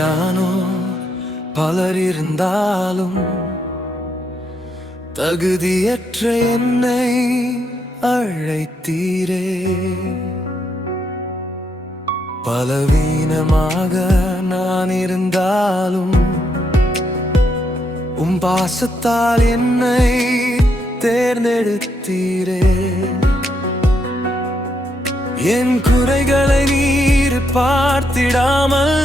தகுதியானோ பலர் இருந்தாலும் தகுதியற்ற என்னை அழைத்தீரே. பலவீனமாக நான் இருந்தாலும் பாசத்தால் என்னை தேர்ந்தெடுத்தீரே. என் குறைகளை நீர் பார்த்திடாமல்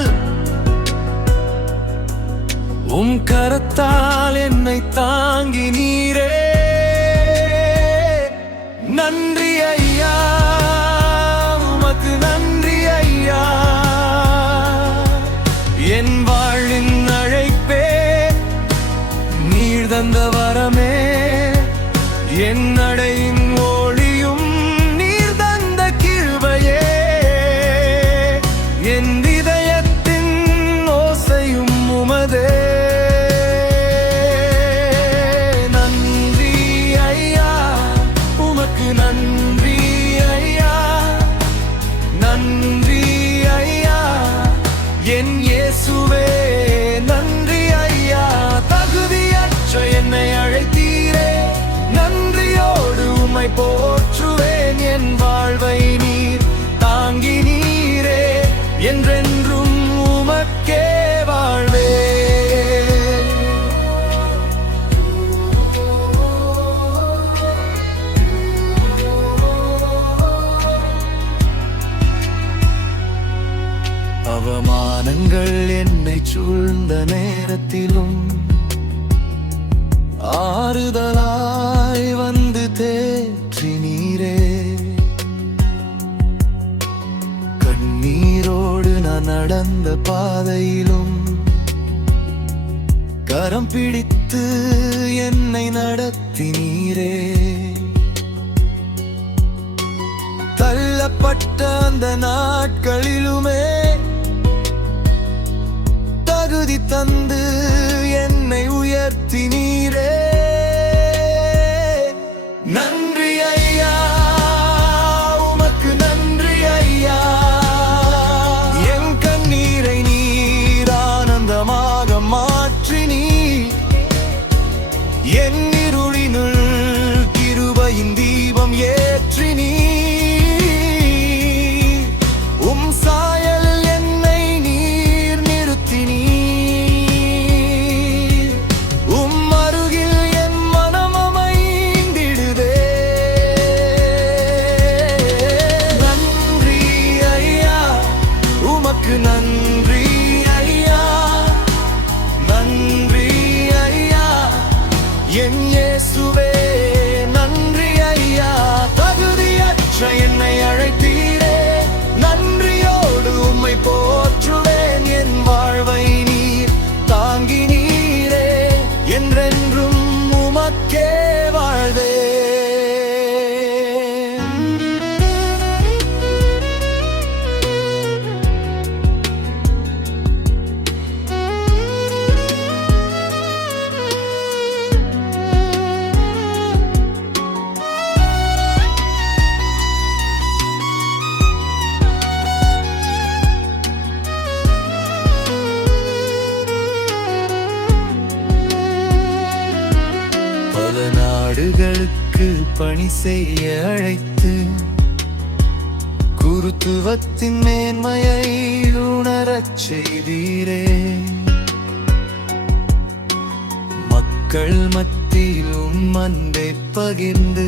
கரத்தால் என்னை தாங்கினீரே. நன்றி ஐயா, உமக்கு நன்றி ஐயா. என் வாழ்வின் அழைப்பே நீர் தந்த வரமே, என் நடையின் ஒளியும் நீர் தந்த கிருபையே, என் இதயத்தின் ஓசையும் உமதே. நன்றி ஐயா, உமக்கு நன்றி ஐயா, நன்றி ஐயா என் இயேசுவே. நன்றி ஐயா, தகுதியற்ற என்னை அழைத்தீரே. நன்றியோடு உம்மை போற்றுவேன். என் வாழ்வை நீர் தாங்கினீரே, என்றென்றும் உமக்கே வாழ்வே. அவமானங்கள் என்னை சூழ்ந்த நேரத்திலும் ஆறுதலாய் வந்து தேற்றினீரே. கண்ணீரோடு நான் நடந்த பாதையிலும் கரம் பிடித்து என்னை நடத்தினீரே. தள்ளப்பட்ட அந்த நாட்களிலுமே தகுதி தந்து என்னை உயர்த்தினீரே. நன்றி ஐயா, உமக்கு நன்றி ஐயா. என் கண்ணீரை நீர் ஆனந்தமாக மாற்றினீர். என் இருளினுள் கிருபையின் தீபம் ஏற்றினீர். சாயல் என்னை நீர் நிறுத்தினீர். அருகில் என் மனம் அமைந்திடுதே. நன்றி ஐயா, உமக்கு நன்றி ஐயா, நன்றி ஐயா என் இயேசுவே. நன்றி ஐயா, தகுதியற்ற என்னை அழைத்தீரே. நன்றியோடு உம்மை போற்றுவேன். என் வாழ்வை நீர் தாங்கினீரே, என்றென்றும் உமக்கே வாழ்வே. பல நாடுகளுக்கு பணி செய்ய அழைத்து குருத்துவத்தின் மேன்மையை உணரச் செய்தீரே. மக்கள் மத்தியிலும் அன்பை பகிர்ந்து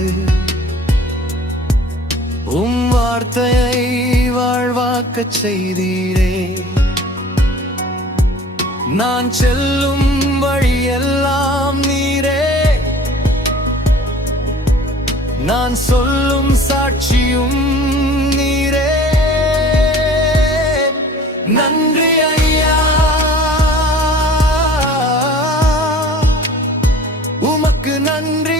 வார்த்தையை வாழ்வாக்கச் செய்தீரே. நான் செல்லும் வழியெல்லாம் நீரே, நான் சொல்லும் சாட்சியும் நீரே. நன்றி ஐயா, உமக்கு நன்றி